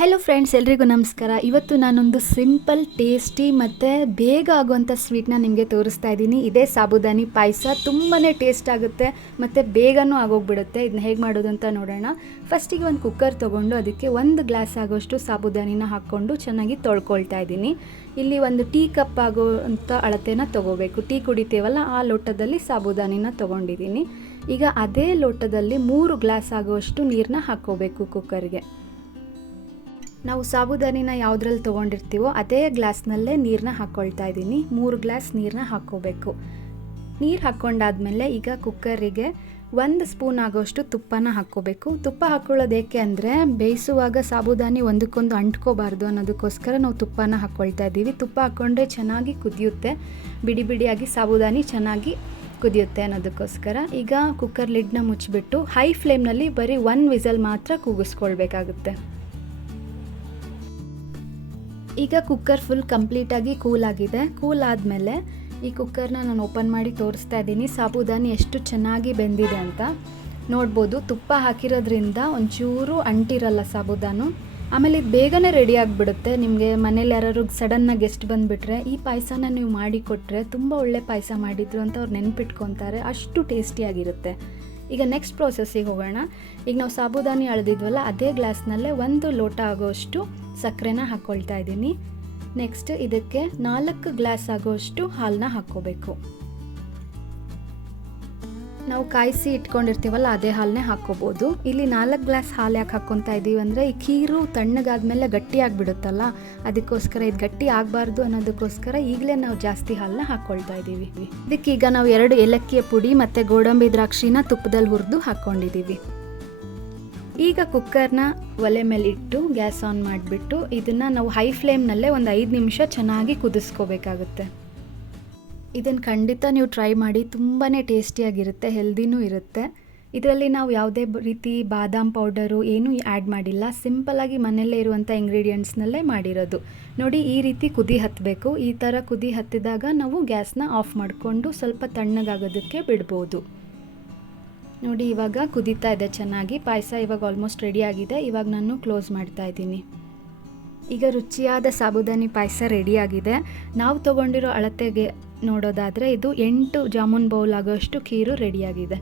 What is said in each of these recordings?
Hello friends, ಎಲ್ರಿಗೂ ನಮಸ್ಕಾರ. ಇವತ್ತು ನಾನೊಂದು ಸಿಂಪಲ್, ಟೇಸ್ಟಿ ಮತ್ತು ಬೇಗ ಆಗುವಂಥ ಸ್ವೀಟ್ನ ನಿಮಗೆ ತೋರಿಸ್ತಾ ಇದ್ದೀನಿ. ಇದೇ ಸಾಬುದಾನಿ ಪಾಯಸ. ತುಂಬಾ ಟೇಸ್ಟ್ ಆಗುತ್ತೆ ಮತ್ತು ಬೇಗನೂ ಆಗೋಗ್ಬಿಡುತ್ತೆ. ಇದನ್ನ ಹೇಗೆ ಮಾಡೋದು ಅಂತ ನೋಡೋಣ. ಫಸ್ಟಿಗೆ ಒಂದು ಕುಕ್ಕರ್ ತೊಗೊಂಡು ಅದಕ್ಕೆ 1 ಗ್ಲಾಸ್ ಆಗೋಷ್ಟು ಸಾಬುದಾನಿನ ಹಾಕ್ಕೊಂಡು ಚೆನ್ನಾಗಿ ತೊಳ್ಕೊಳ್ತಾ ಇದ್ದೀನಿ. ಇಲ್ಲಿ ಒಂದು ಟೀ ಕಪ್ ಆಗೋವಂಥ ಅಳತೆನ ತೊಗೋಬೇಕು. ಟೀ ಕುಡಿತೀವಲ್ಲ, ಆ ಲೋಟದಲ್ಲಿ ಸಾಬುದಾನಿನ ತೊಗೊಂಡಿದ್ದೀನಿ. ಈಗ ಅದೇ ಲೋಟದಲ್ಲಿ 3 ಗ್ಲಾಸ್ ಆಗುವಷ್ಟು ನೀರನ್ನ ಹಾಕ್ಕೋಬೇಕು ಕುಕ್ಕರ್ಗೆ. ನಾವು ಸಾಬುದಾನಿನ ಯಾವುದ್ರಲ್ಲಿ ತೊಗೊಂಡಿರ್ತೀವೋ ಅದೇ ಗ್ಲಾಸ್ನಲ್ಲೇ ನೀರನ್ನ ಹಾಕ್ಕೊಳ್ತಾ ಇದ್ದೀನಿ. 3 ಗ್ಲಾಸ್ ನೀರನ್ನ ಹಾಕ್ಕೋಬೇಕು. ನೀರು ಹಾಕ್ಕೊಂಡಾದ್ಮೇಲೆ ಈಗ ಕುಕ್ಕರಿಗೆ 1 ಸ್ಪೂನ್ ಆಗೋಷ್ಟು ತುಪ್ಪನ ಹಾಕ್ಕೋಬೇಕು. ತುಪ್ಪ ಹಾಕ್ಕೊಳ್ಳೋದು ಏಕೆ ಅಂದರೆ, ಬೇಯಿಸುವಾಗ ಸಾಬುದಾನಿ ಒಂದಕ್ಕೊಂದು ಅಂಟ್ಕೋಬಾರ್ದು ಅನ್ನೋದಕ್ಕೋಸ್ಕರ ನಾವು ತುಪ್ಪನ ಹಾಕ್ಕೊಳ್ತಾ ಇದ್ದೀವಿ. ತುಪ್ಪ ಹಾಕ್ಕೊಂಡ್ರೆ ಚೆನ್ನಾಗಿ ಕುದಿಯುತ್ತೆ, ಬಿಡಿ ಬಿಡಿಯಾಗಿ ಸಾಬುದಾನಿ ಚೆನ್ನಾಗಿ ಕುದಿಯುತ್ತೆ ಅನ್ನೋದಕ್ಕೋಸ್ಕರ. ಈಗ ಕುಕ್ಕರ್ ಲಿಡ್ನ ಮುಚ್ಚಿಬಿಟ್ಟು ಹೈ ಫ್ಲೇಮ್ನಲ್ಲಿ ಬರೀ 1 ವಿಸಲ್ ಮಾತ್ರ ಕೂಗಿಸ್ಕೊಳ್ಬೇಕಾಗುತ್ತೆ. ಈಗ ಕುಕ್ಕರ್ ಫುಲ್ ಕಂಪ್ಲೀಟಾಗಿ ಕೂಲ್ ಆಗಿದೆ. ಕೂಲ್ ಆದಮೇಲೆ ಈ ಕುಕ್ಕರ್ನ ನಾನು ಓಪನ್ ಮಾಡಿ ತೋರಿಸ್ತಾ ಇದ್ದೀನಿ. ಸಾಬುದಾನಿ ಎಷ್ಟು ಚೆನ್ನಾಗಿ ಬೆಂದಿದೆ ಅಂತ ನೋಡ್ಬೋದು. ತುಪ್ಪ ಹಾಕಿರೋದ್ರಿಂದ ಒಂಚೂರು ಅಂಟಿರಲ್ಲ ಸಾಬುದಾನು. ಆಮೇಲೆ ಇದು ಬೇಗನೆ ರೆಡಿ ಆಗಿಬಿಡುತ್ತೆ. ನಿಮಗೆ ಮನೇಲಿ ಯಾರು ಸಡನ್ನಾಗಿ ಗೆಸ್ಟ್ ಬಂದುಬಿಟ್ರೆ ಈ ಪಾಯಸನ ನೀವು ಮಾಡಿ ಕೊಟ್ಟರೆ ತುಂಬ ಒಳ್ಳೆ ಪಾಯಸ ಮಾಡಿದ್ರು ಅಂತ ಅವ್ರು ನೆನಪಿಟ್ಕೊತಾರೆ. ಅಷ್ಟು ಟೇಸ್ಟಿಯಾಗಿರುತ್ತೆ. ಈಗ ನೆಕ್ಸ್ಟ್ ಪ್ರೋಸೆಸ್ಸಿಗೆ ಹೋಗೋಣ. ಈಗ ನಾವು ಸಾಬುದಾನಿ ಅಳೆದಿದ್ವಲ್ಲ, ಅದೇ ಗ್ಲಾಸ್ನಲ್ಲೇ 1 ಲೋಟ ಆಗೋಷ್ಟು ಸಕ್ಕರೆನ ಹಾಕ್ಕೊಳ್ತಾ ಇದ್ದೀನಿ. ನೆಕ್ಸ್ಟ್ ಇದಕ್ಕೆ 4 ಗ್ಲಾಸ್ ಆಗೋಷ್ಟು ಹಾಲನ್ನ ಹಾಕ್ಕೋಬೇಕು. ನಾವು ಕಾಯಿಸಿ ಇಟ್ಕೊಂಡಿರ್ತೀವಲ್ಲ ಅದೇ ಹಾಲನ್ನೇ ಹಾಕ್ಕೋಬೋದು. ಇಲ್ಲಿ 4 ಗ್ಲಾಸ್ ಹಾಲು ಯಾಕೆ ಹಾಕ್ಕೊತಾ ಇದ್ದೀವಿ ಅಂದರೆ, ಈ ಖೀರು ತಣ್ಣಗಾದ್ಮೇಲೆ ಗಟ್ಟಿ ಆಗಿಬಿಡುತ್ತಲ್ಲ, ಅದಕ್ಕೋಸ್ಕರ ಇದು ಗಟ್ಟಿ ಆಗಬಾರ್ದು ಅನ್ನೋದಕ್ಕೋಸ್ಕರ ಈಗಲೇ ನಾವು ಜಾಸ್ತಿ ಹಾಲನ್ನ ಹಾಕ್ಕೊಳ್ತಾ ಇದ್ದೀವಿ. ಇದಕ್ಕೀಗ ನಾವು 2 ಏಲಕ್ಕಿಯ ಪುಡಿ ಮತ್ತು ಗೋಡಂಬಿ ದ್ರಾಕ್ಷಿನ ತುಪ್ಪದಲ್ಲಿ ಹುರಿದು ಹಾಕ್ಕೊಂಡಿದ್ದೀವಿ. ಈಗ ಕುಕ್ಕರ್ನ ಒಲೆ ಮೇಲೆ ಇಟ್ಟು ಗ್ಯಾಸ್ ಆನ್ ಮಾಡಿಬಿಟ್ಟು ಇದನ್ನು ನಾವು ಹೈ ಫ್ಲೇಮ್ನಲ್ಲೇ ಒಂದು 5 ನಿಮಿಷ ಚೆನ್ನಾಗಿ ಕುದಿಸ್ಕೋಬೇಕಾಗುತ್ತೆ. ಇದನ್ನು ಖಂಡಿತ ನೀವು ಟ್ರೈ ಮಾಡಿ. ತುಂಬಾ ಟೇಸ್ಟಿಯಾಗಿರುತ್ತೆ, ಹೆಲ್ದಿನೂ ಇರುತ್ತೆ. ಇದರಲ್ಲಿ ನಾವು ಯಾವುದೇ ರೀತಿ ಬಾದಾಮ್ ಪೌಡರು ಏನೂ ಆ್ಯಡ್ ಮಾಡಿಲ್ಲ. ಸಿಂಪಲ್ಲಾಗಿ ಮನೆಯಲ್ಲೇ ಇರುವಂಥ ಇಂಗ್ರೀಡಿಯೆಂಟ್ಸ್ನಲ್ಲೇ ಮಾಡಿರೋದು. ನೋಡಿ, ಈ ರೀತಿ ಕುದಿ ಹತ್ತಬೇಕು. ಈ ಥರ ಕುದಿ ಹತ್ತಿದಾಗ ನಾವು ಗ್ಯಾಸ್ನ ಆಫ್ ಮಾಡಿಕೊಂಡು ಸ್ವಲ್ಪ ತಣ್ಣಗಾಗೋದಕ್ಕೆ ಬಿಡ್ಬೋದು. ನೋಡಿ, ಇವಾಗ ಕುದೀತಾ ಇದೆ ಚೆನ್ನಾಗಿ. ಪಾಯಸ ಇವಾಗ ಆಲ್ಮೋಸ್ಟ್ ರೆಡಿ ಆಗಿದೆ. ಇವಾಗ ನಾನು ಕ್ಲೋಸ್ ಮಾಡ್ತಾ ಇದ್ದೀನಿ. ಈಗ ರುಚಿಯಾದ ಸಾಬುದಾನಿ ಪಾಯಸ ರೆಡಿಯಾಗಿದೆ. ನಾವು ತೊಗೊಂಡಿರೋ ಅಳತೆಗೆ ನೋಡೋದಾದರೆ ಇದು 8 ಜಾಮೂನ್ ಬೌಲ್ ಆಗೋಷ್ಟು ಖೀರು ರೆಡಿಯಾಗಿದೆ.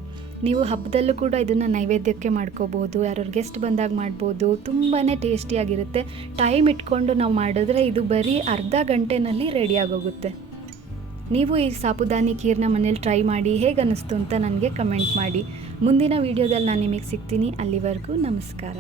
ನೀವು ಹಬ್ಬದಲ್ಲೂ ಕೂಡ ಇದನ್ನು ನೈವೇದ್ಯಕ್ಕೆ ಮಾಡ್ಕೋಬೋದು, ಯಾರು ಗೆಸ್ಟ್ ಬಂದಾಗ ಮಾಡ್ಬೋದು. ತುಂಬಾ ಟೇಸ್ಟಿಯಾಗಿರುತ್ತೆ. ಟೈಮ್ ಇಟ್ಕೊಂಡು ನಾವು ಮಾಡಿದ್ರೆ ಇದು ಬರೀ ಅರ್ಧ ಗಂಟೆನಲ್ಲಿ ರೆಡಿಯಾಗೋಗುತ್ತೆ. ನೀವು ಈ ಸಾಬುದಾನಿ ಖೀರನ್ನ ಮನೇಲಿ ಟ್ರೈ ಮಾಡಿ ಹೇಗೆ ಅನ್ನಿಸ್ತು ಅಂತ ನನಗೆ ಕಮೆಂಟ್ ಮಾಡಿ. ಮುಂದಿನ ವೀಡಿಯೋದಲ್ಲಿ ನಾನು ನಿಮಗೆ ಸಿಗ್ತೀನಿ. ಅಲ್ಲಿವರೆಗೂ ನಮಸ್ಕಾರ.